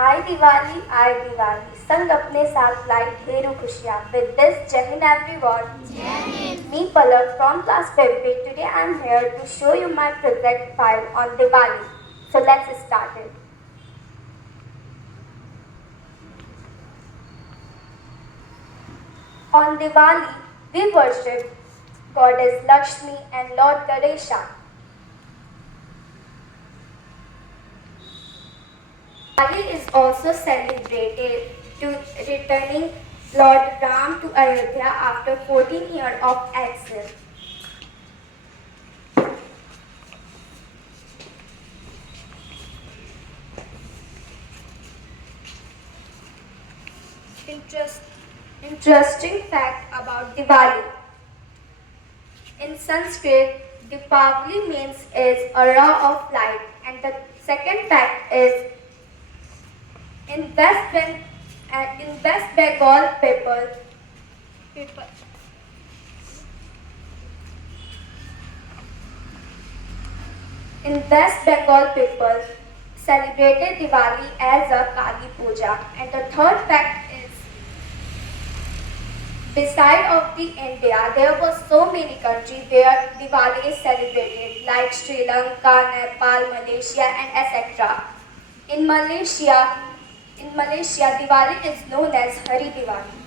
आई दिवाली संग अपने साथ लाई ढेरों खुशियाँ. With this, Jai Hind everyone. Me Palak from class 5B. Today I am here to show you my project file on Diwali. So let's start it. On Diwali, we worship Goddess Lakshmi and Lord Ganesha. Diwali is also celebrated to returning Lord Ram to Ayodhya after 14 years of exile. Interesting fact about Diwali. In Sanskrit, Diwali means is a raw of light, and the second fact is in West Bengal people celebrated Diwali as a Kali Puja, and the third fact is beside of the India, there were so many countries where Diwali is celebrated, like Sri Lanka, Nepal, Malaysia, and etc. In Malaysia, Diwali is known as Hari Diwali.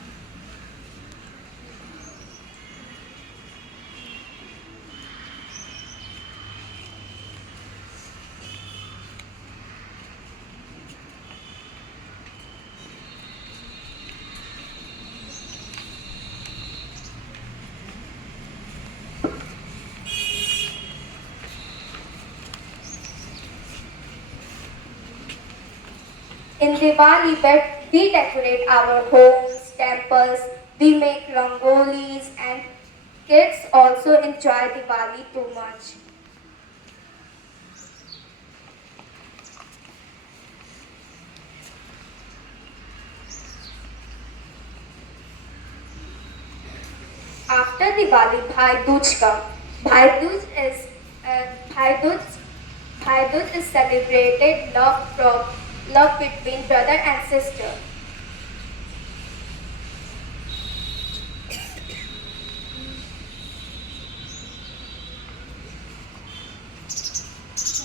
In Diwali, we decorate our homes, temples, we make rangolis, and kids also enjoy Diwali too much. After Diwali, Bhai Dooj comes. Bhai Dooj is celebrated love between brother and sister.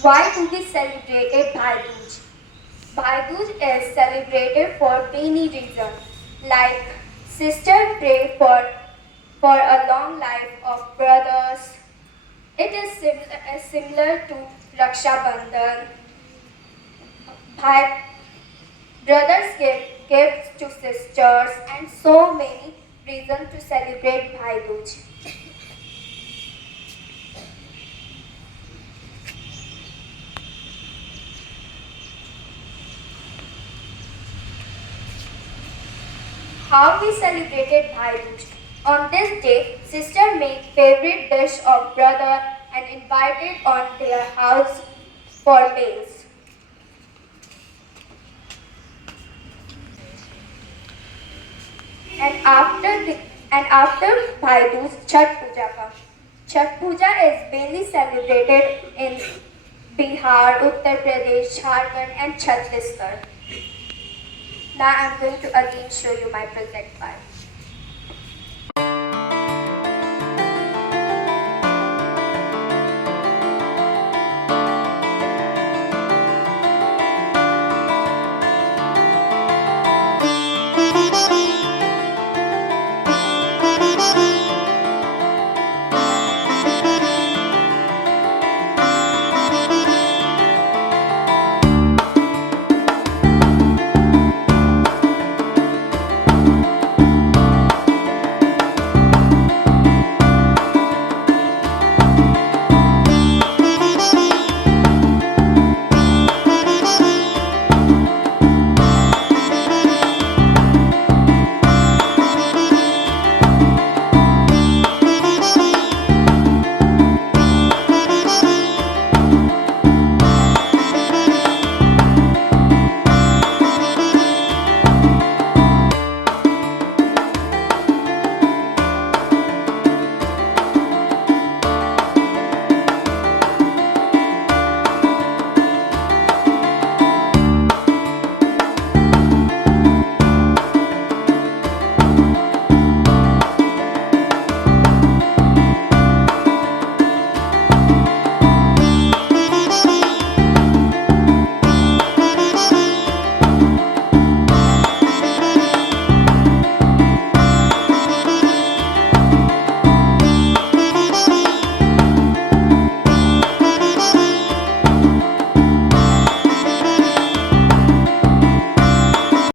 Why do we celebrate Bhai Dooj? Bhai Dooj is celebrated for many reasons, like sister pray for a long life of brothers. It is similar to Raksha Bandhan. Brothers give gifts to sisters, and so many reasons to celebrate Bhai Dooj. How we celebrated Bhai Dooj? On this day, sister made favorite dish of brother and invited on their house for meals. And after Bhai Dooj, Chhath Puja comes. Chhath Puja is mainly celebrated in Bihar, Uttar Pradesh, Jharkhand, and Chhattisgarh. Now I am going to again show you my project file.